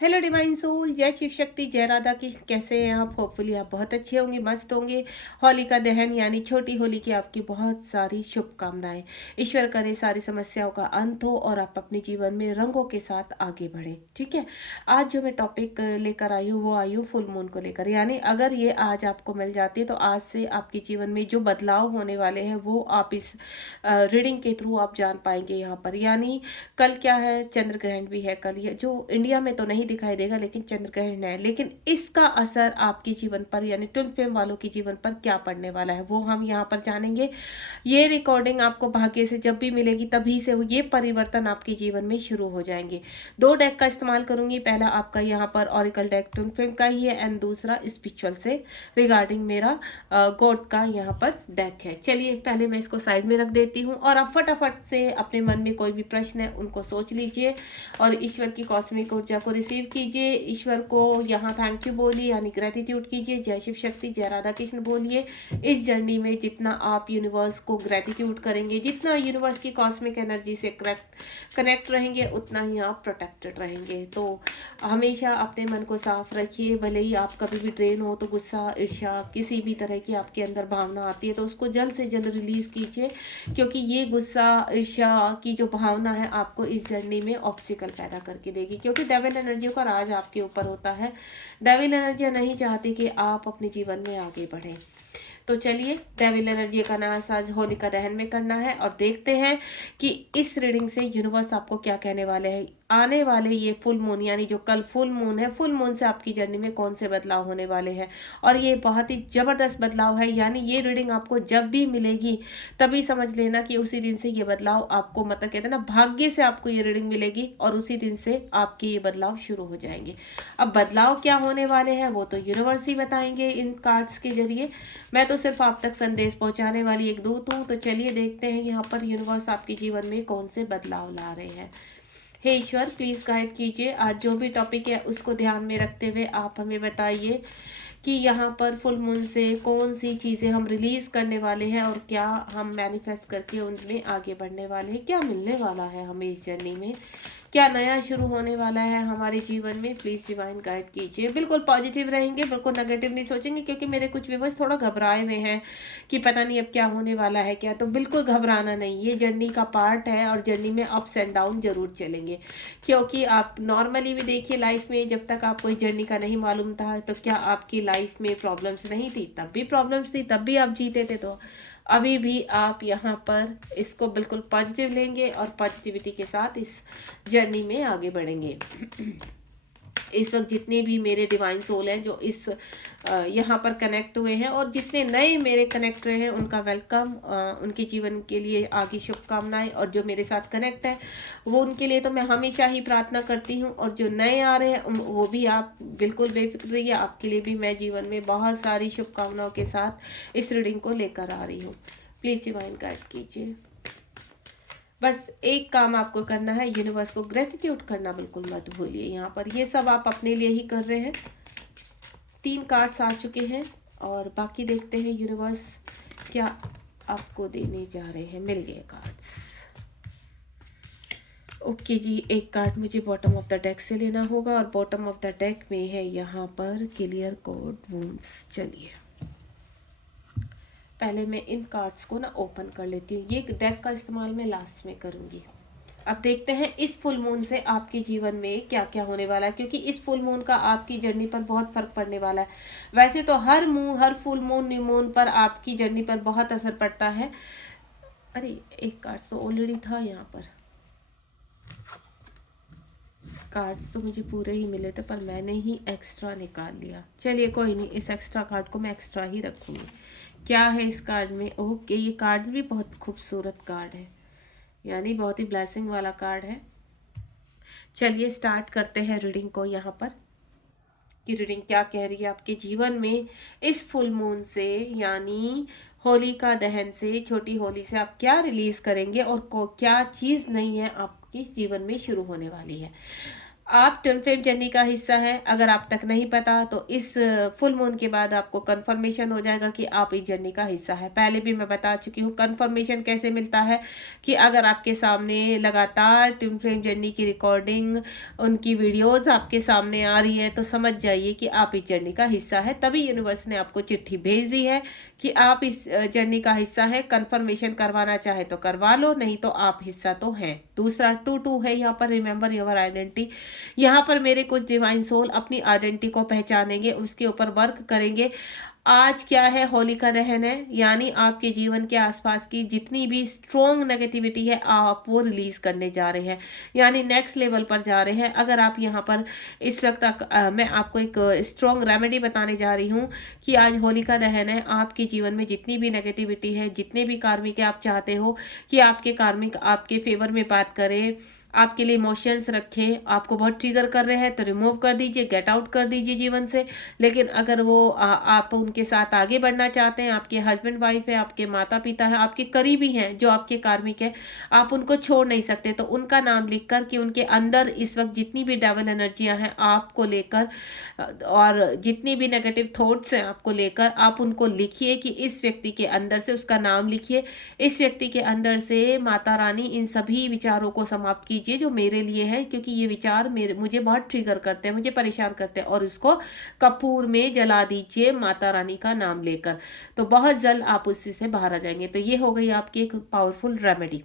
Hello divine soul, जय शिव शक्ति, जय राधा कृष्ण। कैसे हैं आप? होपफुली आप बहुत अच्छे होंगे, मस्त होंगे। होलिका दहन यानी छोटी होली की आपकी बहुत सारी शुभकामनाएं। ईश्वर करे सारी समस्याओं का अंत हो और आप अपने जीवन में रंगों के साथ आगे बढ़े। ठीक है। आज जो मैं टॉपिक लेकर आई हूँ वो आई हूँ फुल मून को लेकर। यानी अगर ये आज आपको मिल जाती है तो आज से आपके जीवन में जो बदलाव होने वाले हैं वो आप इस रीडिंग के थ्रू आप जान पाएंगे यहाँ पर। यानी कल क्या है, चंद्र ग्रहण भी है कल। ये जो इंडिया में तो नहीं दिखाई देगा लेकिन चंद्र ग्रहण है, लेकिन इसका असर आपके जीवन पर यानी ट्विन फ्लेम वालों के जीवन पर क्या पड़ने वाला है वो हम यहाँ पर जानेंगे। ये रिकॉर्डिंग आपको भाग्य से जब भी मिलेगी तभी से ये परिवर्तन आपके जीवन में शुरू हो जाएंगे। दो डेक का इस्तेमाल करूंगी। पहला आपका यहाँ पर ऑरिकल डेक ट्विन फ्लेम का ही है एंड दूसरा स्पिरिचुअल से रिगार्डिंग मेरा गॉड का यहाँ पर डेक है। चलिए पहले मैं इसको साइड में रख देती हूँ और आप फटाफट से अपने मन में कोई भी प्रश्न है उनको सोच लीजिए और ईश्वर की कॉस्मिक ऊर्जा को रिसीव कीजिए। ईश्वर को यहाँ थैंक यू बोलिए यानी ग्रेटिट्यूड कीजिए। जय शिव शक्ति, जय राधा कृष्ण बोलिए। इस जर्नी में जितना आप यूनिवर्स को ग्रेटिट्यूड करेंगे, जितना यूनिवर्स की कॉस्मिक एनर्जी से कनेक्ट रहेंगे, उतना ही आप प्रोटेक्टेड रहेंगे। तो हमेशा अपने मन को साफ रखिए। भले ही आप कभी भी ड्रेन हो तो गुस्सा, ईर्ष्या, किसी भी तरह की आपके अंदर भावना आती है तो उसको जल्द से जल्द रिलीज कीजिए, क्योंकि ये गुस्सा ईर्ष्या की जो भावना है आपको इस जर्नी में ऑब्स्टिकल पैदा करके देगी। क्योंकि डेविल एनर्जी का राज आपके ऊपर होता है। डेविल एनर्जी नहीं चाहती कि आप अपने जीवन में आगे बढ़ें। तो चलिए डेविल एनर्जी का नाश आज होलिका दहन में करना है और देखते हैं कि इस रीडिंग से यूनिवर्स आपको क्या कहने वाले हैं। आने वाले ये फुल मून यानी जो कल फुल मून है, फुल मून से आपकी जर्नी में कौन से बदलाव होने वाले हैं। और ये बहुत ही जबरदस्त बदलाव है। यानी ये रीडिंग आपको जब भी मिलेगी तभी समझ लेना कि उसी दिन से ये बदलाव आपको, मतलब कहते हैं ना, भाग्य से आपको ये रीडिंग मिलेगी और उसी दिन से आपके ये बदलाव शुरू हो जाएंगे। अब बदलाव क्या होने वाले हैं वो तो यूनिवर्स ही बताएंगे इन कार्ड्स के जरिए। मैं तो सिर्फ आप तक संदेश पहुंचाने वाली एक दूत हूँ। तो चलिए देखते हैं यहाँ पर यूनिवर्स आपके जीवन में कौन से बदलाव ला रहे हैं। हे ईश्वर, प्लीज गाइड कीजिए। आज जो भी टॉपिक है उसको ध्यान में रखते हुए आप हमें बताइए कि यहाँ पर फुल मून से कौन सी चीज़ें हम रिलीज करने वाले हैं और क्या हम मैनिफेस्ट करके उनमें आगे बढ़ने वाले हैं। क्या मिलने वाला है हमें इस जर्नी में, क्या नया शुरू होने वाला है हमारे जीवन में। प्लीज डिवाइन गाइड कीजिए। बिल्कुल पॉजिटिव रहेंगे, बिल्कुल नेगेटिव नहीं सोचेंगे, क्योंकि मेरे कुछ व्यूअर्स थोड़ा घबराए हुए हैं कि पता नहीं अब क्या होने वाला है क्या। तो बिल्कुल घबराना नहीं, ये जर्नी का पार्ट है और जर्नी में अप्स एंड डाउन जरूर चलेंगे। क्योंकि आप नॉर्मली भी देखिए लाइफ में, जब तक आपको इस जर्नी का नहीं मालूम था तो क्या आपकी लाइफ में प्रॉब्लम्स नहीं थी? तब भी प्रॉब्लम्स थी, तब भी आप जीते थे। तो अभी भी आप यहाँ पर इसको बिल्कुल पॉजिटिव लेंगे और पॉजिटिविटी के साथ इस जर्नी में आगे बढ़ेंगे। इस वक्त जितने भी मेरे डिवाइन सोल हैं जो इस यहाँ पर कनेक्ट हुए हैं और जितने नए मेरे कनेक्ट रहे हैं उनका वेलकम, उनके जीवन के लिए आगे शुभकामनाएं। और जो मेरे साथ कनेक्ट है वो उनके लिए तो मैं हमेशा ही प्रार्थना करती हूँ। और जो नए आ रहे हैं वो भी आप बिल्कुल बेफिक्र रहिए, आपके लिए भी मैं जीवन में बहुत सारी शुभकामनाओं के साथ इस रीडिंग को लेकर आ रही हूँ। प्लीज़ डिवाइन गाइड कीजिए। बस एक काम आपको करना है, यूनिवर्स को ग्रेटिट्यूड करना बिल्कुल मत भूलिए। यहाँ पर ये सब आप अपने लिए ही कर रहे हैं। 3 कार्ड्स आ चुके हैं और बाकी देखते हैं यूनिवर्स क्या आपको देने जा रहे हैं। मिल गए कार्ड्स। ओके जी, एक कार्ड मुझे बॉटम ऑफ द डेक से लेना होगा और बॉटम ऑफ द डेक में है यहाँ पर क्लियर कोड वुंड्स। चलिए पहले मैं इन कार्ड्स को ना ओपन कर लेती हूँ। ये डेक का इस्तेमाल मैं लास्ट में करूँगी। अब देखते हैं इस फुल मून से आपके जीवन में क्या क्या होने वाला है, क्योंकि इस फुल मून का आपकी जर्नी पर बहुत फर्क पड़ने वाला है। वैसे तो हर फुल मून न्यू मून पर आपकी जर्नी पर बहुत असर पड़ता है। अरे एक कार्ड तो ऑलरेडी था यहाँ पर। कार्ड्स तो मुझे पूरे ही मिले थे पर मैंने ही एक्स्ट्रा निकाल लिया। चलिए कोई नहीं, इस एक्स्ट्रा कार्ड को मैं एक्स्ट्रा ही रखूँगी। क्या है इस कार्ड में? ओके, ये कार्ड भी बहुत खूबसूरत कार्ड है, यानी बहुत ही ब्लेसिंग वाला कार्ड है। चलिए स्टार्ट करते हैं रीडिंग को यहाँ पर कि रीडिंग क्या कह रही है आपके जीवन में इस फुल मून से, यानी होलिका दहन से, छोटी होली से आप क्या रिलीज करेंगे और क्या चीज़ नहीं है आपके जीवन में शुरू होने वाली है। आप ट्विन फ्लेम जर्नी का हिस्सा है। अगर आप तक नहीं पता तो इस फुल मून के बाद आपको कंफर्मेशन हो जाएगा कि आप इस जर्नी का हिस्सा है। पहले भी मैं बता चुकी हूँ कंफर्मेशन कैसे मिलता है, कि अगर आपके सामने लगातार ट्विन फ्लेम जर्नी की रिकॉर्डिंग, उनकी वीडियोस आपके सामने आ रही है, तो समझ जाइए कि आप इस जर्नी का हिस्सा है। तभी यूनिवर्स ने आपको चिट्ठी भेज दी है कि आप इस जर्नी का हिस्सा है। कंफर्मेशन करवाना चाहे तो करवा लो, नहीं तो आप हिस्सा तो हैं। दूसरा 2 है यहाँ पर, रिमेंबर योर आइडेंटिटी। यहाँ पर मेरे कुछ डिवाइन सोल अपनी आइडेंटिटी को पहचानेंगे, उसके ऊपर वर्क करेंगे। आज क्या है, होलिका दहन है, यानी आपके जीवन के आसपास की जितनी भी स्ट्रॉन्ग नेगेटिविटी है आप वो रिलीज करने जा रहे हैं, यानी नेक्स्ट लेवल पर जा रहे हैं। अगर आप यहाँ पर इस वक्त तक मैं आपको एक स्ट्रॉन्ग रेमेडी बताने जा रही हूँ कि आज होलिका दहन है। आपके जीवन में जितनी भी नेगेटिविटी है, जितने भी कार्मिक आप चाहते हो कि आपके कार्मिक आपके फेवर में बात करें, आपके लिए इमोशंस रखें, आपको बहुत ट्रिगर कर रहे हैं, तो रिमूव कर दीजिए, गेट आउट कर दीजिए जीवन से। लेकिन अगर वो आप उनके साथ आगे बढ़ना चाहते हैं, आपके हस्बैंड वाइफ है, आपके माता पिता हैं, आपके करीबी हैं जो आपके कार्मिक है, आप उनको छोड़ नहीं सकते, तो उनका नाम लिखकर कि उनके अंदर इस वक्त जितनी भी डेवल एनर्जियां हैं आपको लेकर, और जितनी भी नेगेटिव थॉट्स हैं आपको लेकर, आप उनको लिखिए कि इस व्यक्ति के अंदर से, उसका नाम लिखिए, इस व्यक्ति के अंदर से माता रानी इन सभी विचारों को समाप्त कीजिए जो मेरे लिए है, क्योंकि ये विचार मुझे बहुत ट्रिगर करते हैं, मुझे परेशान करते हैं, और उसको कपूर में जला दीजिए माता रानी का नाम लेकर। तो बहुत जल्द आप उसी से बाहर आ जाएंगे। तो ये हो गई आपकी एक पावरफुल रेमेडी।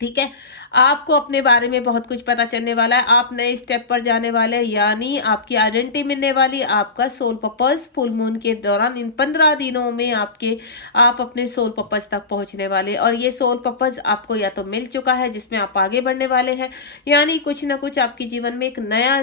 ठीक है, आपको अपने बारे में बहुत कुछ पता चलने वाला है, आप नए स्टेप पर जाने वाले हैं, यानी आपकी आइडेंटिटी मिलने वाली, आपका सोल पर्पस फुल मून के दौरान इन 15 दिनों में आप अपने सोल पर्पस तक पहुंचने वाले। और ये सोल पर्पस आपको या तो मिल चुका है जिसमें आप आगे बढ़ने वाले हैं, यानी कुछ ना कुछ आपके जीवन में एक नया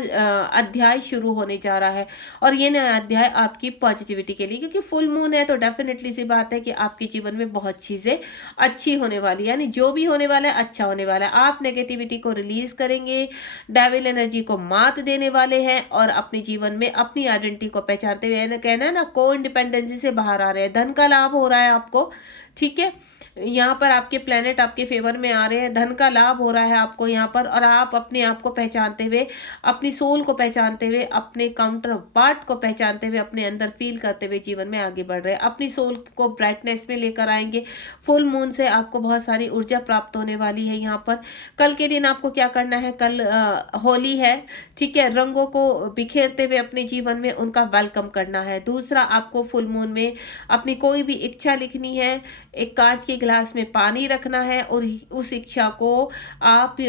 अध्याय शुरू होने जा रहा है। और ये नया अध्याय आपकी पॉजिटिविटी के लिए, क्योंकि फुल मून है तो डेफिनेटली सी बात है कि आपके जीवन में बहुत चीजें अच्छी होने वाली, यानी जो भी होने वाला है अच्छा होने वाला है। आप नेगेटिविटी को रिलीज करेंगे, डेविल एनर्जी को मात देने वाले हैं, और अपने जीवन में अपनी आइडेंटिटी को पहचानते हुए, कहना है ना, को इंडिपेंडेंसी से बाहर आ रहे हैं, धन का लाभ हो रहा है आपको। ठीक है, यहाँ पर आपके प्लेनेट आपके फेवर में आ रहे हैं, धन का लाभ हो रहा है आपको यहाँ पर, और आप अपने आप को पहचानते हुए, अपनी सोल को पहचानते हुए, अपने काउंटर पार्ट को पहचानते हुए, अपने अंदर फील करते हुए जीवन में आगे बढ़ रहे हैं, अपनी सोल को ब्राइटनेस में लेकर आएंगे। फुल मून से आपको बहुत सारी ऊर्जा प्राप्त होने वाली है। यहाँ पर कल के दिन आपको क्या करना है, कल होली है, ठीक है, रंगों को बिखेरते हुए अपने जीवन में उनका वेलकम करना है। दूसरा, आपको फुल मून में अपनी कोई भी इच्छा लिखनी है, एक कांच के गिलास में पानी रखना है, और उस इच्छा को आप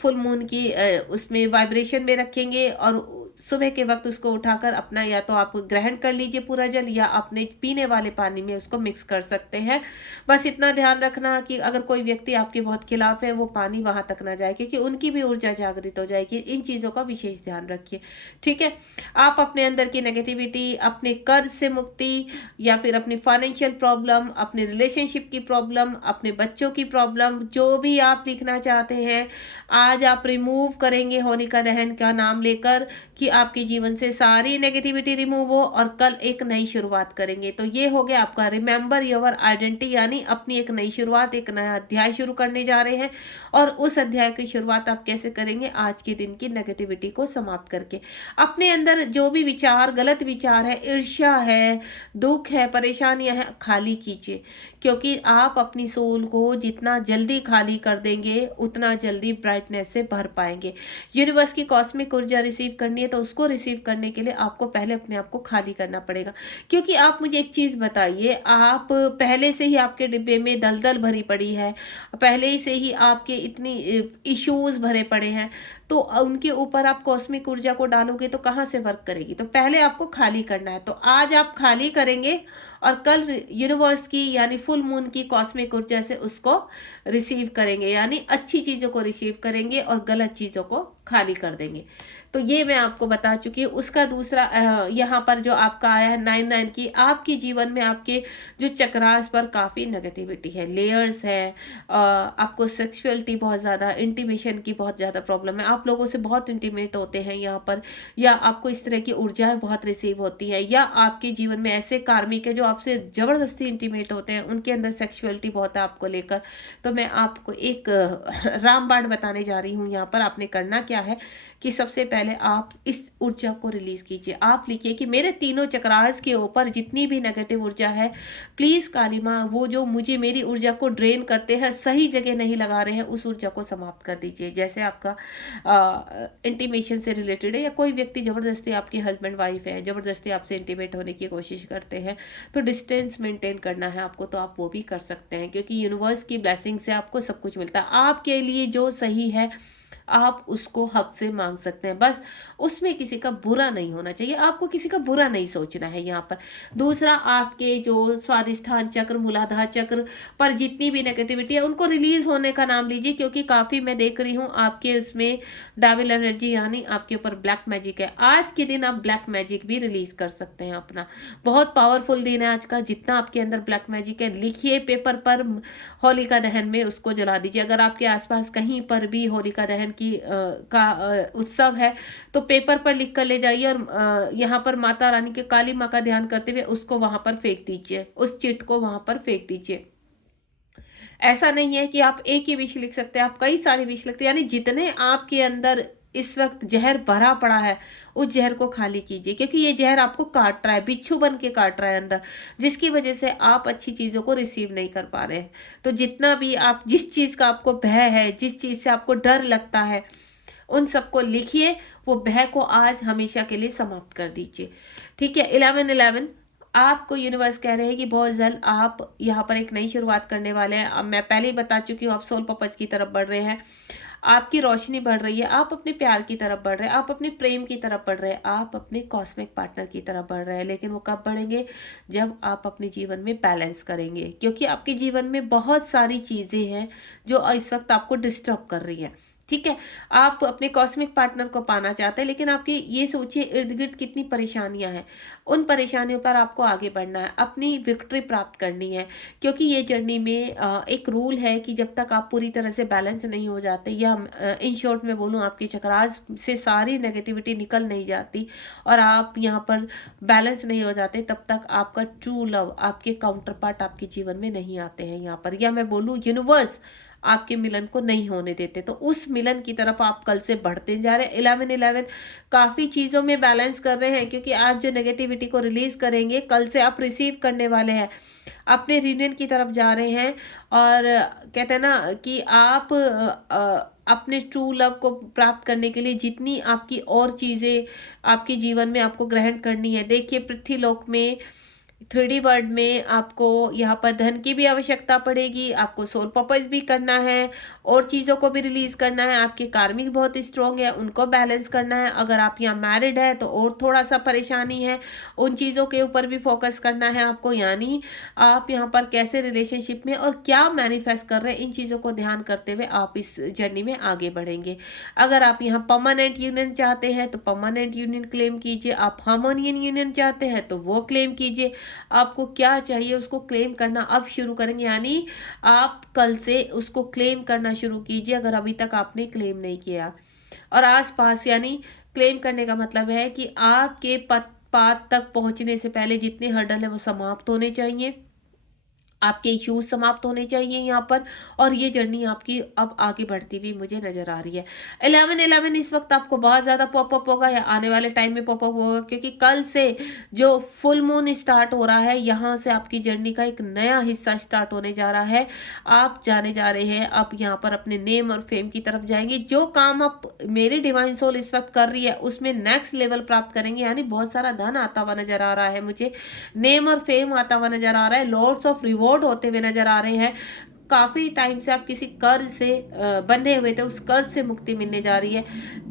फुल मून की उसमें वाइब्रेशन में रखेंगे, और सुबह के वक्त उसको उठाकर अपना, या तो आप ग्रहण कर लीजिए पूरा जल, या अपने पीने वाले पानी में उसको मिक्स कर सकते हैं। बस इतना ध्यान रखना कि अगर कोई व्यक्ति आपके बहुत खिलाफ है वो पानी वहां तक ना जाए, क्योंकि उनकी भी ऊर्जा जागृत हो जाएगी। इन चीजों का विशेष ध्यान रखिए। ठीक है, आप अपने अंदर की नेगेटिविटी, अपने कर्ज से मुक्ति, या फिर अपनी फाइनेंशियल प्रॉब्लम, अपने रिलेशनशिप की प्रॉब्लम, अपने बच्चों की प्रॉब्लम, जो भी आप लिखना चाहते हैं, आज आप रिमूव करेंगे होलिका दहन का नाम लेकर, कि आपके जीवन से सारी नेगेटिविटी रिमूव हो, और कल एक नई शुरुआत करेंगे। तो ये हो गया आपका रिमेंबर योर आइडेंटिटी, यानी अपनी एक नई शुरुआत, एक नया अध्याय शुरू करने जा रहे हैं। और उस अध्याय की शुरुआत आप कैसे करेंगे, आज के दिन की नेगेटिविटी को समाप्त करके। अपने अंदर जो भी विचार, गलत विचार है, ईर्ष्या है, दुख है, परेशानियां हैं, खाली कीजिए, क्योंकि आप अपनी सोल को जितना जल्दी खाली कर देंगे उतना जल्दी ब्राइटनेस से भर पाएंगे। यूनिवर्स की कॉस्मिक ऊर्जा रिसीव करनी है, तो उसको रिसीव करने के लिए आपको पहले अपने आप को खाली करना पड़ेगा। क्योंकि आप मुझे एक चीज बताइए, आप पहले से ही आपके डिब्बे में दलदल भरी पड़ी है, पहले ही से ही आपके इतनी इश्यूज भरे पड़े हैं, तो उनके ऊपर आप कॉस्मिक ऊर्जा को डालोगे तो कहाँ से वर्क करेगी। तो पहले आपको खाली करना है। तो आज आप खाली करेंगे, और कल यूनिवर्स की यानी फुल मून की कॉस्मिक ऊर्जा से उसको रिसीव करेंगे, यानी अच्छी चीजों को रिसीव करेंगे और गलत चीजों को खाली कर देंगे। तो ये मैं आपको बता चुकी हूँ। उसका दूसरा यहाँ पर जो आपका आया है 9 की, आपके जीवन में आपके जो चक्रास पर काफी नेगेटिविटी है, लेयर्स है, आपको सेक्सुअलिटी बहुत ज्यादा, इंटीमेशन की बहुत ज्यादा प्रॉब्लम है, आप लोगों से बहुत इंटीमेट होते हैं यहाँ पर, या आपको इस तरह की ऊर्जाएं बहुत रिसीव होती है, या आपके जीवन में ऐसे कार्मिक है जो आपसे जबरदस्ती इंटीमेट होते हैं, उनके अंदर सेक्सुअलिटी बहुत है आपको लेकर। तो मैं आपको एक रामबाण बताने जा रही हूँ। यहाँ पर आपने करना क्या है, कि सबसे पहले आप इस ऊर्जा को रिलीज कीजिए। आप लिखिए कि मेरे तीनों चक्रास के ऊपर जितनी भी नेगेटिव ऊर्जा है, प्लीज काली माँ वो जो मुझे मेरी ऊर्जा को ड्रेन करते हैं, सही जगह नहीं लगा रहे हैं, उस ऊर्जा को समाप्त कर दीजिए। जैसे आपका इंटीमेशन से रिलेटेड है, या कोई व्यक्ति जबरदस्ती, आपके हस्बैंड वाइफ है, जबरदस्ती आपसे इंटीमेट होने की कोशिश करते हैं, तो डिस्टेंस मेंटेन करना है आपको, तो आप वो भी कर सकते हैं, क्योंकि यूनिवर्स की ब्लेसिंग से आपको सब कुछ मिलता है। आपके लिए जो सही है आप उसको हक से मांग सकते हैं, बस उसमें किसी का बुरा नहीं होना चाहिए, आपको किसी का बुरा नहीं सोचना है यहाँ पर। दूसरा, आपके जो स्वादिष्ठान चक्र, मूलाधार चक्र पर जितनी भी नेगेटिविटी है उनको रिलीज होने का नाम लीजिए, क्योंकि काफी मैं देख रही हूँ आपके उसमें डाविल एनर्जी, यानी आपके ऊपर ब्लैक मैजिक है। आज के दिन आप ब्लैक मैजिक भी रिलीज कर सकते हैं अपना, बहुत पावरफुल दिन है आज का। जितना आपके अंदर ब्लैक मैजिक है लिखिए पेपर पर, होलिका दहन में उसको जला दीजिए। अगर आपके आसपास कहीं पर भी होलिका दहन की उत्सव है तो पेपर पर लिख कर ले जाइए, और यहाँ पर माता रानी के, काली माँ का ध्यान करते हुए उसको वहां पर फेंक दीजिए, उस चिट को वहां पर फेंक दीजिए। ऐसा नहीं है कि आप एक ही विश लिख सकते हैं, आप कई सारे विश लिखते हैं, यानी जितने आपके अंदर इस वक्त जहर भरा पड़ा है उस जहर को खाली कीजिए, क्योंकि ये जहर आपको काट रहा है, बिच्छू बन के काट रहा है अंदर, जिसकी वजह से आप अच्छी चीजों को रिसीव नहीं कर पा रहे हैं। तो जितना भी आप, जिस चीज का आपको भय है, जिस चीज से आपको डर लगता है, उन सबको लिखिए, वो भय को आज हमेशा के लिए समाप्त कर दीजिए। ठीक है। 11/11 आपको यूनिवर्स कह रहे हैं कि बहुत जल्द आप यहाँ पर एक नई शुरुआत करने वाले हैं। अब मैं पहले ही बता चुकी हूँ, आप सोल पर्पज की तरफ बढ़ रहे हैं, आपकी रोशनी बढ़ रही है, आप अपने प्यार की तरफ बढ़ रहे हैं, आप अपने प्रेम की तरफ बढ़ रहे हैं, आप अपने कॉस्मिक पार्टनर की तरफ बढ़ रहे हैं। लेकिन वो कब बढ़ेंगे? जब आप अपने जीवन में बैलेंस करेंगे, क्योंकि आपके जीवन में बहुत सारी चीजें हैं जो इस वक्त आपको डिस्टर्ब कर रही है। ठीक है। आप अपने कॉस्मिक पार्टनर को पाना चाहते हैं, लेकिन आपकी, ये सोचिए इर्द गिर्द कितनी परेशानियां हैं, उन परेशानियों पर आपको आगे बढ़ना है, अपनी विक्ट्री प्राप्त करनी है। क्योंकि ये जर्नी में एक रूल है कि जब तक आप पूरी तरह से बैलेंस नहीं हो जाते, या इन शॉर्ट में बोलूँ, आपकी चक्रास से सारी नेगेटिविटी निकल नहीं जाती और आप यहाँ पर बैलेंस नहीं हो जाते, तब तक आपका ट्रू लव, आपके काउंटर पार्ट आपके जीवन में नहीं आते हैं यहाँ पर, या मैं बोलूँ यूनिवर्स आपके मिलन को नहीं होने देते। तो उस मिलन की तरफ आप कल से बढ़ते जा रहे हैं। 11/11 काफी चीजों में बैलेंस कर रहे हैं, क्योंकि आज जो नेगेटिविटी को रिलीज करेंगे, कल से आप रिसीव करने वाले हैं, अपने रियूनियन की तरफ जा रहे हैं। और कहते हैं ना कि आप अपने ट्रू लव को प्राप्त करने के लिए जितनी आपकी और चीजें आपके जीवन में आपको ग्रहण करनी है। देखिए, पृथ्वीलोक में 3D वर्ल्ड में आपको यहाँ पर धन की भी आवश्यकता पड़ेगी, आपको सोल पर्पस भी करना है, और चीज़ों को भी रिलीज करना है। आपके कार्मिक बहुत स्ट्रॉन्ग है, उनको बैलेंस करना है। अगर आप यहाँ मैरिड है तो और थोड़ा सा परेशानी है, उन चीज़ों के ऊपर भी फोकस करना है आपको, यानी आप यहाँ पर कैसे रिलेशनशिप में और क्या मैनिफेस्ट कर रहे हैं, इन चीज़ों को ध्यान करते हुए आप इस जर्नी में आगे बढ़ेंगे। अगर आप यहाँ परमानेंट यूनियन चाहते हैं तो परमानेंट यूनियन क्लेम कीजिए, आप हार्मोनियन यूनियन चाहते हैं तो वो क्लेम कीजिए। आपको क्या चाहिए उसको क्लेम करना अब शुरू करेंगे, यानी आप कल से उसको क्लेम करना शुरू कीजिए, अगर अभी तक आपने क्लेम नहीं किया। और आसपास, यानी क्लेम करने का मतलब है कि आपके पात तक पहुंचने से पहले जितने हर्डल है वो समाप्त होने चाहिए, आपके इश्यूज समाप्त होने चाहिए यहाँ पर, और ये जर्नी आपकी अब आगे बढ़ती हुई मुझे नजर आ रही है। 11/11 इस वक्त आपको बहुत ज्यादा पॉपअप होगा, या आने वाले टाइम में पॉपअप होगा, क्योंकि कल से जो फुल मून स्टार्ट हो रहा है, यहाँ से आपकी जर्नी का एक नया हिस्सा स्टार्ट होने जा रहा है। आप जाने जा रहे हैं अब यहाँ पर अपने नेम और फेम की तरफ जाएंगे। जो काम आप, मेरी डिवाइन सोल इस वक्त कर रही है, उसमें नेक्स्ट लेवल प्राप्त करेंगे, यानी बहुत सारा धन आता हुआ नजर आ रहा है मुझे, नेम और फेम आता हुआ नजर आ रहा है, लॉर्ड्स ऑफ रिवॉर्ड होते हुए नजर आ रहे हैं। काफी टाइम से आप किसी कर्ज से बंधे हुए थे, उस कर्ज से मुक्ति मिलने जा रही है।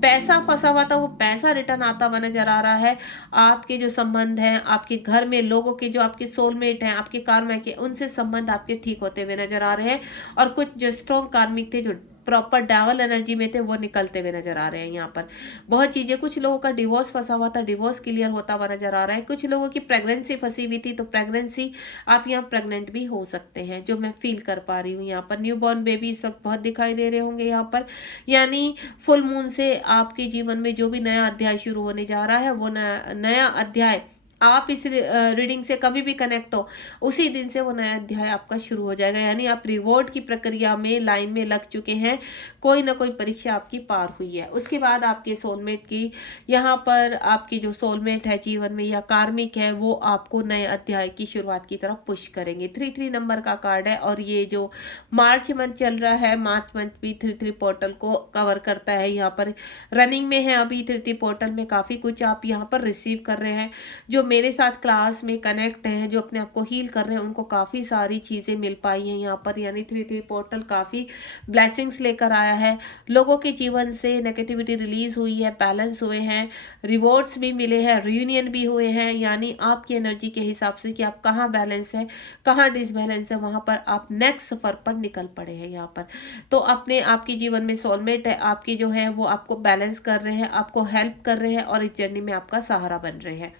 पैसा फंसा हुआ था, वो पैसा रिटर्न आता हुआ नजर आ रहा है। आपके जो संबंध हैं, आपके घर में लोगों के जो आपके सोलमेट हैं, आपके कार्मिक के, उनसे संबंध आपके ठीक होते हुए नजर आ रहे हैं। और कुछ जो स्ट्रॉन्ग कार्मिक थे, जो प्रॉपर डावल एनर्जी में थे, वो निकलते हुए नजर आ रहे हैं। यहाँ पर बहुत चीजें, कुछ लोगों का डिवोर्स फंसा हुआ था, डिवोर्स क्लियर होता हुआ नजर आ रहा है। कुछ लोगों की प्रेगनेंसी फंसी हुई थी, तो प्रेगनेंसी, आप यहाँ प्रेग्नेंट भी हो सकते हैं, जो मैं फील कर पा रही हूँ। यहाँ पर न्यू बॉर्न बेबी इस वक्त बहुत दिखाई दे रहे होंगे यहाँ पर, यानी फुल मून से आपके जीवन में जो भी नया अध्याय शुरू होने जा रहा है, वो नया अध्याय आप इस रीडिंग से कभी भी कनेक्ट हो, उसी दिन से वो नया अध्याय आपका शुरू हो जाएगा। यानी आप रिवॉर्ड की प्रक्रिया में लाइन में लग चुके हैं, कोई ना कोई परीक्षा आपकी पार हुई है। उसके बाद आपके सोलमेट की, यहाँ पर आपकी जो सोलमेट है जीवन में या कार्मिक है, वो आपको नए अध्याय की शुरुआत की तरफ पुश करेंगे। 3 नंबर का कार्ड है और ये जो मार्च मंथ चल रहा है, मार्च मंथ भी 3 पोर्टल को कवर करता है। यहाँ पर रनिंग में है अभी 3 पोर्टल में, काफ़ी कुछ आप यहाँ पर रिसीव कर रहे हैं। जो मेरे साथ क्लास में कनेक्ट हैं, जो अपने आप को हील कर रहे हैं, उनको काफ़ी सारी चीज़ें मिल पाई हैं यहाँ पर। यानी 3 पोर्टल काफ़ी ब्लेसिंग्स लेकर आया है। लोगों के जीवन से नेगेटिविटी रिलीज हुई है, बैलेंस हुए हैं, रिवॉर्ड्स भी मिले हैं, रियूनियन भी हुए हैं। यानी आपकी एनर्जी के हिसाब से कि आप कहाँ बैलेंस है, कहाँ डिसबैलेंस है, वहाँ पर आप नेक्स्ट सफ़र पर निकल पड़े हैं यहाँ पर। तो अपने आपके जीवन में सोलमेट है आपकी जो है, वो आपको बैलेंस कर रहे हैं, आपको हेल्प कर रहे हैं और इस जर्नी में आपका सहारा बन रहे हैं।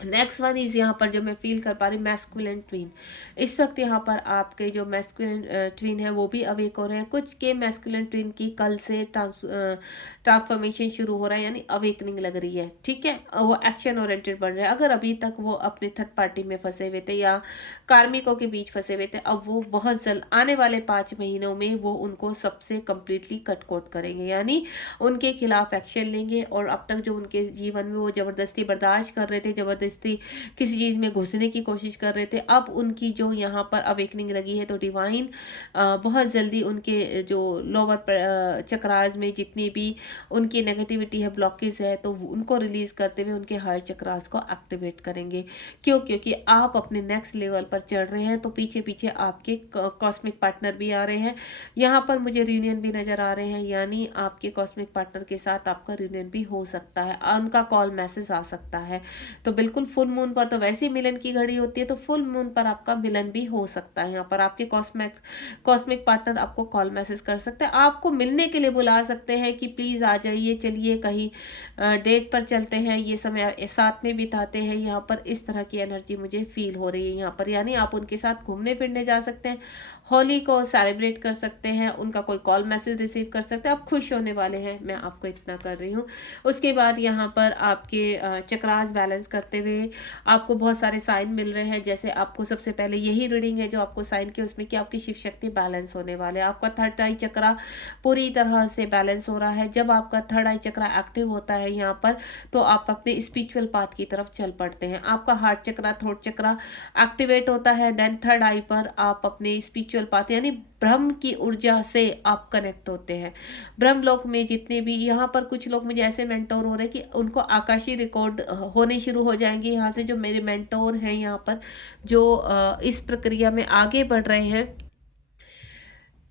नेक्स्ट वन इज यहाँ पर जो मैं फील कर पा रही, मैस्कुलिन ट्विन। इस वक्त यहाँ पर आपके जो मैस्कुलिन ट्विन है वो भी अवेक हो रहे हैं। कुछ के मैस्कुलिन ट्विन की कल से ट्रांसफॉर्मेशन शुरू हो रहा है, यानी अवेकनिंग लग रही है, ठीक है। वो एक्शन ओरिएंटेड बन रहे हैं। अगर अभी तक वो अपने थर्ड पार्टी में फंसे हुए थे या कार्मिकों के बीच फंसे हुए थे, अब वो बहुत जल्द आने वाले 5 महीनों में वो उनको सबसे कंप्लीटली कटकोट करेंगे, यानी उनके खिलाफ एक्शन लेंगे। और अब तक जो उनके जीवन में वो ज़बरदस्ती बर्दाश्त कर रहे थे, ज़बरदस्ती किसी चीज़ में घुसने की कोशिश कर रहे थे, अब उनकी जो यहाँ पर अवेकनिंग लगी है, तो डिवाइन बहुत जल्दी उनके जो लोअर चक्रास में जितनी भी उनकी नेगेटिविटी है, ब्लॉकेज है, तो उनको रिलीज करते हुए उनके हायर चक्रास को एक्टिवेट करेंगे। क्यों? क्योंकि आप अपने नेक्स्ट लेवल पर चढ़ रहे हैं। तो पीछे पीछे आपके कॉस्मिक पार्टनर भी आ रहे हैं। यहाँ पर मुझे रियूनियन भी नजर आ रहे हैं, यानी आपके कॉस्मिक पार्टनर के साथ आपका रियूनियन भी हो सकता है, उनका कॉल मैसेज आ सकता है। तो बिल्कुल फुल मून पर तो वैसे ही मिलन की घड़ी होती है, तो फुल मून पर आपका मिलन भी हो सकता है। यहाँ पर आपके कॉस्मिक पार्टनर आपको कॉल मैसेज कर सकते हैं, आपको मिलने के लिए बुला सकते हैं कि प्लीज़ आ जाइए, चलिए कहीं डेट पर चलते हैं, ये समय साथ में बिताते हैं। यहाँ पर इस तरह की एनर्जी मुझे फील हो रही है यहाँ पर। यानी आप उनके साथ घूमने फिरने जा सकते हैं, होली को सेलिब्रेट कर सकते हैं, उनका कोई कॉल मैसेज रिसीव कर सकते हैं, आप खुश होने वाले हैं। मैं आपको इतना कर रही हूँ। उसके बाद यहाँ पर आपके चक्रास बैलेंस करते हुए आपको बहुत सारे साइन मिल रहे हैं। जैसे आपको सबसे पहले यही रीडिंग है जो आपको साइन की, उसमें कि आपकी शिव शक्ति बैलेंस होने वाले, आपका थर्ड आई चक्रा पूरी तरह से बैलेंस हो रहा है। जब आपका थर्ड आई चक्रा एक्टिव होता है यहाँ पर, तो आप अपने स्पिरिचुअल पाथ की तरफ चल पड़ते हैं। आपका हार्ट चक्रा, थ्रोट चक्रा एक्टिवेट होता है, देन थर्ड आई पर आप अपने स्पिरिचुअल पाथ यानी ब्रह्म की ऊर्जा से आप कनेक्ट होते हैं। ब्रह्म लोक में जितने भी, यहाँ पर कुछ लोग मुझे ऐसे मेंटोर हो रहे हैं कि उनको आकाशीय रिकॉर्ड होने शुरू हो जाएंगे। यहाँ से जो मेरे मेंटोर हैं यहाँ पर, जो इस प्रक्रिया में आगे बढ़ रहे हैं,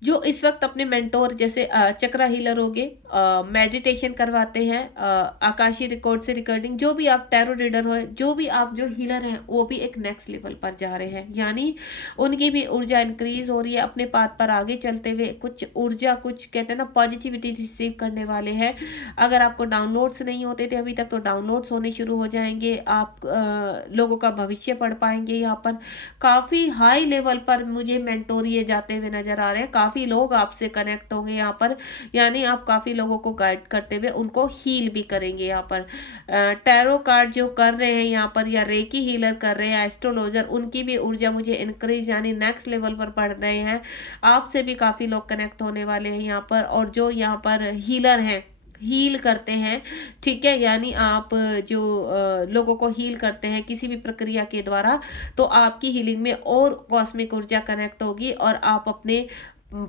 जो इस वक्त अपने मेंटोर जैसे चक्रा हीलर हो गए, मेडिटेशन करवाते हैं, आकाशीय रिकॉर्ड से रिकॉर्डिंग, जो भी आप टैरो रीडर हो, जो भी आप जो हीलर हैं, वो भी एक नेक्स्ट लेवल पर जा रहे हैं। यानी उनकी भी ऊर्जा इंक्रीज हो रही है, अपने पाथ पर आगे चलते हुए कुछ ऊर्जा, कुछ कहते हैं ना पॉजिटिविटी रिसीव करने वाले हैं। अगर आपको डाउनलोड्स नहीं होते थे अभी तक, तो डाउनलोड्स होने शुरू हो जाएंगे। आप लोगों का भविष्य पढ़ पाएंगे। यहाँ पर काफ़ी हाई लेवल पर मुझे मेंटोरिए जाते हुए नजर आ रहे हैं। काफ़ी लोग आपसे कनेक्ट होंगे यहाँ पर, यानी आप काफ़ी लोगों को गाइड करते हुए उनको हील भी करेंगे। यहाँ पर टैरो कार्ड जो कर रहे हैं यहाँ पर, या रेकी हीलर कर रहे हैं, एस्ट्रोलॉजर, उनकी भी ऊर्जा मुझे इंक्रीज यानी नेक्स्ट लेवल पर बढ़ रहे हैं। आपसे भी काफ़ी लोग कनेक्ट होने वाले हैं यहाँ पर। और जो यहाँ पर हीलर हैं, हील करते हैं, ठीक है, यानी आप जो लोगों को हील करते हैं किसी भी प्रक्रिया के द्वारा, तो आपकी हीलिंग में और कॉस्मिक ऊर्जा कनेक्ट होगी और आप अपने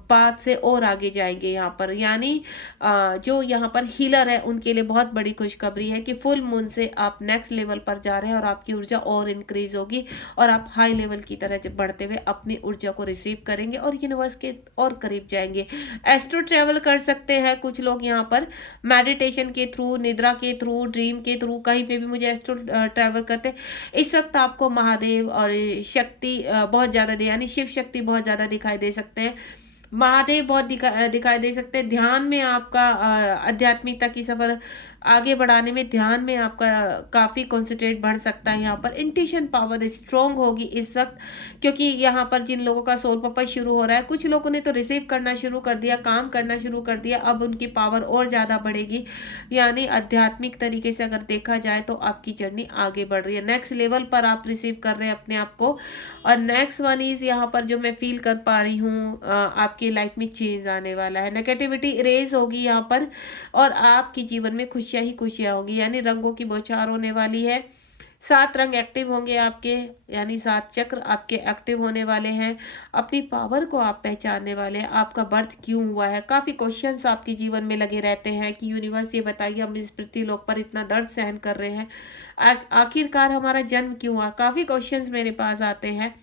पाथ से और आगे जाएंगे यहाँ पर। यानी जो यहाँ पर हीलर है उनके लिए बहुत बड़ी खुशखबरी है कि फुल मून से आप नेक्स्ट लेवल पर जा रहे हैं और आपकी ऊर्जा और इंक्रीज होगी और आप हाई लेवल की तरह बढ़ते हुए अपनी ऊर्जा को रिसीव करेंगे और यूनिवर्स के और करीब जाएंगे। एस्ट्रो ट्रेवल कर सकते हैं कुछ लोग यहाँ पर, मेडिटेशन के थ्रू, निद्रा के थ्रू, ड्रीम के थ्रू, कहीं पे भी मुझे एस्ट्रो ट्रेवल करते हैं। इस वक्त आपको महादेव और शक्ति बहुत ज़्यादा यानी शिव शक्ति बहुत ज़्यादा दिखाई दे सकते हैं, महादेव बहुत दिखाई दे सकते हैं। ध्यान में आपका आध्यात्मिकता की सफर आगे बढ़ाने में, ध्यान में आपका काफ़ी कॉन्सेंट्रेट बढ़ सकता है। यहाँ पर इंट्यूशन पावर स्ट्रोंग होगी इस वक्त, क्योंकि यहाँ पर जिन लोगों का सोल पर्पस शुरू हो रहा है, कुछ लोगों ने तो रिसीव करना शुरू कर दिया, काम करना शुरू कर दिया, अब उनकी पावर और ज़्यादा बढ़ेगी। यानी आध्यात्मिक तरीके से अगर देखा जाए तो आपकी जर्नी आगे बढ़ रही है, नेक्स्ट लेवल पर आप रिसीव कर रहे हैं अपने आप को। और नेक्स्ट वन इज यहाँ पर जो मैं फील कर पा रही हूँ, आपकी लाइफ में चेंज आने वाला है, नेगेटिविटी इरेज होगी यहाँ पर, और आपके जीवन में खुशियाँ ही खुशियाँ होगी, यानी रंगों की बौछार होने वाली है। 7 रंग एक्टिव होंगे आपके, यानी 7 चक्र आपके एक्टिव होने वाले हैं। अपनी पावर को आप पहचानने वाले हैं, आपका बर्थ क्यों हुआ है। काफ़ी क्वेश्चंस आपके जीवन में लगे रहते हैं कि यूनिवर्स ये बताइए, हम इस पृथ्वी लोक पर इतना दर्द सहन कर रहे हैं, आखिरकार हमारा जन्म क्यों हुआ। काफ़ी क्वेश्चंस मेरे पास आते हैं।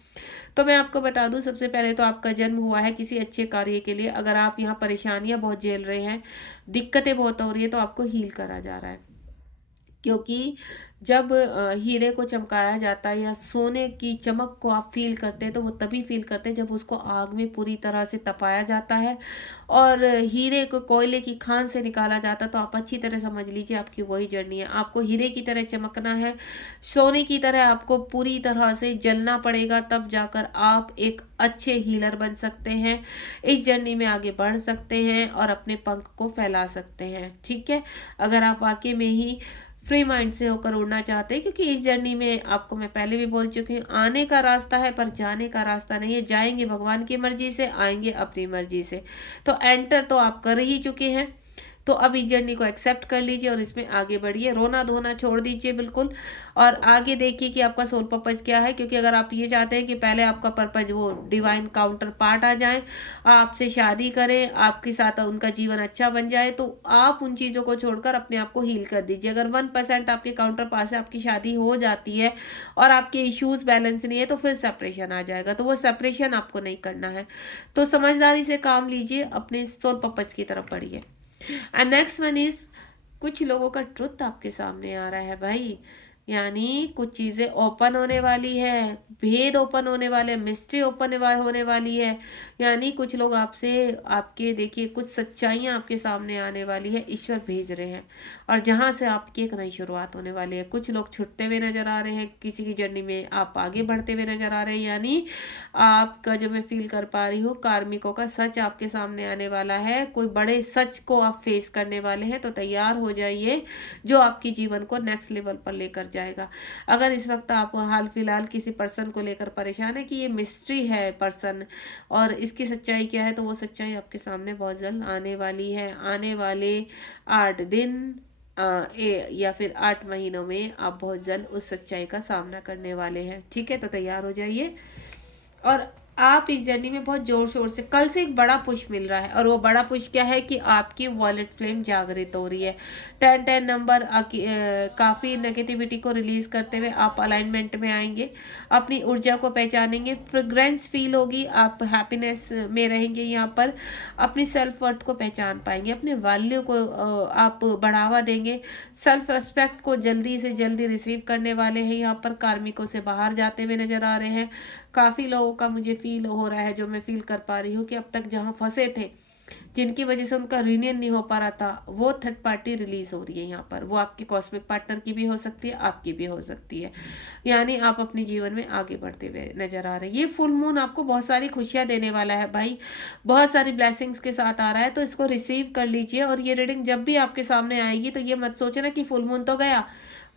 तो मैं आपको बता दूं, सबसे पहले तो आपका जन्म हुआ है किसी अच्छे कार्य के लिए। अगर आप यहाँ परेशानियां बहुत झेल रहे हैं, दिक्कतें बहुत हो रही है, तो आपको हील करा जा रहा है। क्योंकि जब हीरे को चमकाया जाता है या सोने की चमक को आप फील करते हैं, तो वो तभी फील करते हैं जब उसको आग में पूरी तरह से तपाया जाता है और हीरे को कोयले की खान से निकाला जाता है। तो आप अच्छी तरह समझ लीजिए, आपकी वही जर्नी है। आपको हीरे की तरह चमकना है, सोने की तरह आपको पूरी तरह से जलना पड़ेगा, तब जाकर आप एक अच्छे हीलर बन सकते हैं, इस जर्नी में आगे बढ़ सकते हैं और अपने पंख को फैला सकते हैं। ठीक है, अगर आप वाकई में ही फ्री माइंड से होकर उड़ना चाहते हैं, क्योंकि इस जर्नी में आपको मैं पहले भी बोल चुकी हूँ, आने का रास्ता है पर जाने का रास्ता नहीं है। जाएंगे भगवान की मर्जी से, आएंगे अपनी मर्जी से। तो एंटर तो आप कर ही चुके हैं, तो अब इस जर्नी को एक्सेप्ट कर लीजिए और इसमें आगे बढ़िए। रोना धोना छोड़ दीजिए बिल्कुल, और आगे देखिए कि आपका सोल पर्पज क्या है। क्योंकि अगर आप ये चाहते हैं कि पहले आपका पर्पज वो डिवाइन काउंटर पार्ट आ जाए, आपसे शादी करें, आपके साथ उनका जीवन अच्छा बन जाए, तो आप उन चीज़ों को छोड़कर अपने आप को हील कर दीजिए। अगर 1% आपके काउंटर पास है, आपकी शादी हो जाती है और आपके इश्यूज बैलेंस नहीं है, तो फिर सेपरेशन आ जाएगा। तो वो सेपरेशन आपको नहीं करना है, तो समझदारी से काम लीजिए, अपने सोल पर्पज की तरफ बढ़िए। एंड नेक्स्ट वन इज, कुछ लोगों का ट्रुथ आपके सामने आ रहा है भाई, यानी कुछ चीजें ओपन होने वाली है, भेद ओपन होने वाले, मिस्ट्री ओपन होने वाली है। यानी कुछ लोग आपसे, आपके देखिए कुछ सच्चाइयां आपके सामने आने वाली है, ईश्वर भेज रहे हैं, और जहां से आपकी एक नई शुरुआत होने वाली है। कुछ लोग छुटते हुए नजर आ रहे हैं, किसी की जर्नी में आप आगे बढ़ते हुए नजर आ रहे हैं। यानी आपका, जो मैं फील कर पा रही हूँ, कार्मिकों का सच आपके सामने आने वाला है। कोई बड़े सच को आप फेस करने वाले हैं, तो तैयार हो जाइए, जो आपके जीवन को नेक्स्ट लेवल पर लेकर जाएगा। अगर इस वक्त आप हाल फिलहाल किसी पर्सन को लेकर परेशान है कि ये मिस्ट्री है पर्सन और इसकी सच्चाई क्या है, तो वो सच्चाई आपके सामने बहुत जल्द आने वाली है। आने वाले 8 दिन या फिर 8 महीनों में आप बहुत जल्द उस सच्चाई का सामना करने वाले हैं। ठीक है, तो तैयार हो जाइए। और आप इस जर्नी में बहुत जोर शोर से, कल से एक बड़ा पुश मिल रहा है, और वो बड़ा पुश क्या है कि आपकी वॉलेट फ्लेम जागृत हो रही है। 10-10 नंबर काफ़ी नेगेटिविटी को रिलीज करते हुए आप अलाइनमेंट में आएंगे, अपनी ऊर्जा को पहचानेंगे, फ्रेग्रेंस फील होगी, आप हैप्पीनेस में रहेंगे। यहाँ पर अपनी सेल्फ वर्थ को पहचान पाएंगे, अपने वैल्यू को आप बढ़ावा देंगे, सेल्फ रेस्पेक्ट को जल्दी से जल्दी रिसीव करने वाले हैं। यहाँ पर कार्मिकों से बाहर जाते हुए नजर आ रहे हैं। काफ़ी लोगों का मुझे फील हो रहा है, जो मैं फील कर पा रही हूँ, कि अब तक जहाँ फंसे थे, जिनकी वजह से उनका रीयूनियन नहीं हो पा रहा था, वो थर्ड पार्टी रिलीज हो रही है यहाँ पर। वो आपके कॉस्मिक पार्टनर की भी हो सकती है, आपकी भी हो सकती है। यानी आप अपने जीवन में आगे बढ़ते हुए नजर आ रहे हैं। ये फुल मून आपको बहुत सारी खुशियां देने वाला है भाई, बहुत सारी ब्लेसिंग्स के साथ आ रहा है, तो इसको रिसीव कर लीजिए। और ये रीडिंग जब भी आपके सामने आएगी, तो ये मत सोचना कि फुल मून तो गया।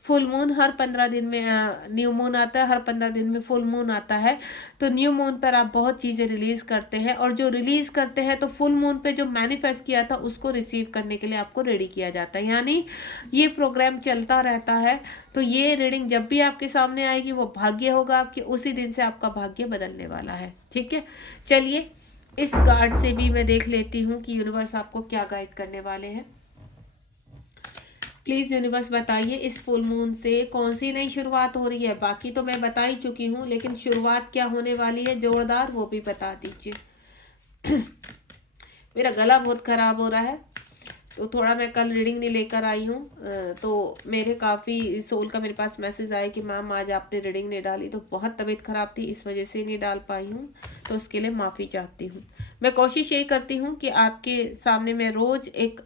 फुल मून हर 15 दिन में, न्यू मून आता है, हर 15 दिन में फुल मून आता है। तो न्यू मून पर आप बहुत चीज़ें रिलीज करते हैं, और जो रिलीज करते हैं, तो फुल मून पे जो मैनिफेस्ट किया था उसको रिसीव करने के लिए आपको रेडी किया जाता है। यानी ये प्रोग्राम चलता रहता है। तो ये रीडिंग जब भी आपके सामने आएगी, वो भाग्य होगा आपके, उसी दिन से आपका भाग्य बदलने वाला है। ठीक है, चलिए इस कार्ड से भी मैं देख लेती हूँ कि यूनिवर्स आपको क्या गाइड करने वाले हैं। प्लीज यूनिवर्स बताइए, इस फुल मून से कौन सी नई शुरुआत हो रही है। बाकी तो मैं बता ही चुकी हूँ, लेकिन शुरुआत क्या होने वाली है जोरदार, वो भी बता दीजिए। मेरा गला बहुत खराब हो रहा है, तो थोड़ा मैं कल रीडिंग नहीं लेकर आई हूँ, तो मेरे काफ़ी सोल का मेरे पास मैसेज आया कि मैम आज आपने रीडिंग नहीं डाली, तो बहुत तबीयत खराब थी, इस वजह से नहीं डाल पाई हूँ, तो उसके लिए माफ़ी चाहती हूँ। मैं कोशिश यही करती हूँ कि आपके सामने मैं रोज़ एक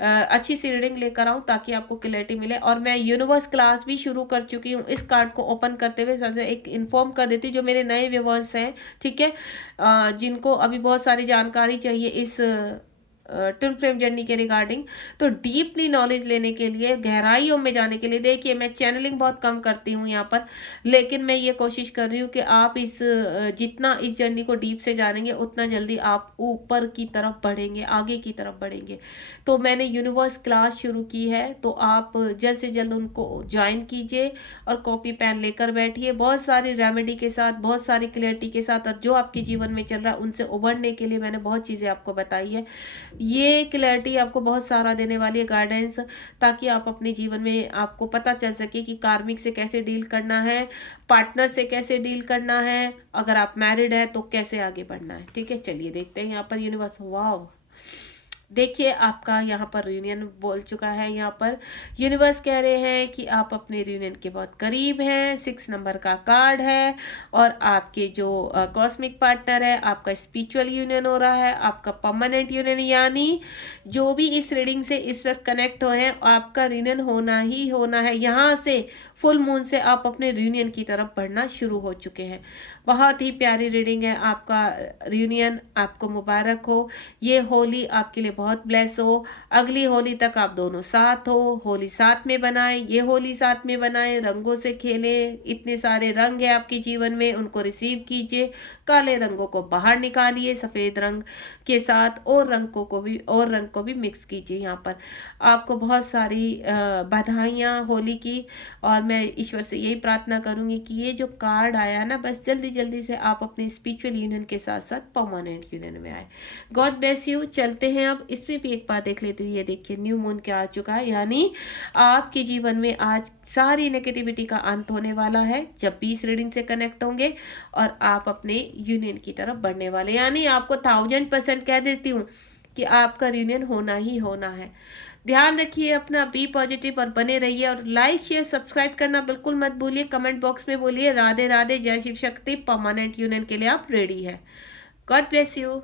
अच्छी सी रीडिंग लेकर आऊँ ताकि आपको क्लैरिटी मिले। और मैं यूनिवर्स क्लास भी शुरू कर चुकी हूँ। इस कार्ड को ओपन करते हुए सबसे एक इन्फॉर्म कर देती हूँ जो मेरे नए व्यूवर्स हैं, ठीक है, जिनको अभी बहुत सारी जानकारी चाहिए इस ट्विन फ्लेम जर्नी के रिगार्डिंग, तो डीपली नॉलेज लेने के लिए, गहराइयों में जाने के लिए। देखिए मैं चैनलिंग बहुत कम करती हूँ यहाँ पर, लेकिन मैं ये कोशिश कर रही हूँ कि आप इस जितना इस जर्नी को डीप से जानेंगे उतना जल्दी आप ऊपर की तरफ बढ़ेंगे, आगे की तरफ बढ़ेंगे। तो मैंने यूनिवर्स क्लास शुरू की है, तो आप जल्द से जल्द उनको ज्वाइन कीजिए और कॉपी पेन लेकर बैठिए, बहुत सारी रेमेडी के साथ, बहुत सारी क्लियरिटी के साथ, और जो आपके जीवन में चल रहा है उनसे उबरने के लिए मैंने बहुत चीज़ें आपको बताई है। ये क्लैरिटी आपको बहुत सारा देने वाली है, गाइडेंस, ताकि आप अपने जीवन में आपको पता चल सके कि कार्मिक से कैसे डील करना है, पार्टनर से कैसे डील करना है, अगर आप मैरिड है तो कैसे आगे बढ़ना है। ठीक है, चलिए देखते हैं यहाँ पर यूनिवर्स। वाव, देखिए आपका यहाँ पर रियूनियन बोल चुका है। यहाँ पर यूनिवर्स कह रहे हैं कि आप अपने रियूनियन के बहुत करीब हैं। 6 नंबर का कार्ड है और आपके जो कॉस्मिक पार्टनर है, आपका स्पिरिचुअल यूनियन हो रहा है, आपका परमानेंट यूनियन, यानी जो भी इस रीडिंग से इस वक्त कनेक्ट हो हैं आपका रियूनियन होना ही होना है। यहाँ से फुल मून से आप अपने रियूनियन की तरफ बढ़ना शुरू हो चुके हैं। बहुत ही प्यारी रीडिंग है। आपका रियूनियन आपको मुबारक हो। ये होली आपके लिए बहुत ब्लेस हो। अगली होली तक आप दोनों साथ हो, होली साथ में बनाएं, ये होली साथ में बनाएं, रंगों से खेलें। इतने सारे रंग है आपके जीवन में, उनको रिसीव कीजिए। काले रंगों को बाहर निकालिए सफ़ेद रंग के साथ, और रंग को भी मिक्स कीजिए। यहाँ पर आपको बहुत सारी बधाइयाँ होली की, और मैं ईश्वर से यही प्रार्थना करूँगी कि ये जो कार्ड आया ना, बस जल्दी जल्दी से आप अपने स्पिरिचुअल यूनियन के साथ साथ परमानेंट यूनियन में आए। God bless you. चलते हैं अब इसमें भी एक बार देख लेते हैं। ये देखिए न्यू मून क्या आ चुका है, यानी आपके जीवन में आज सारी नेगेटिविटी का अंत होने वाला है जब भी इस रीडिंग से कनेक्ट होंगे और आप अपने यूनियन की तरफ बढ़ने वाले, यानी आपको 1000% कह देती हूँ कि आपका यूनियन होना ही होना है। ध्यान रखिए अपना, बी पॉजिटिव और बने रहिए, और लाइक शेयर सब्सक्राइब करना बिल्कुल मत भूलिए। कमेंट बॉक्स में बोलिए राधे राधे, जय शिव शक्ति, परमानेंट यूनियन के लिए आप रेडी है। God bless you.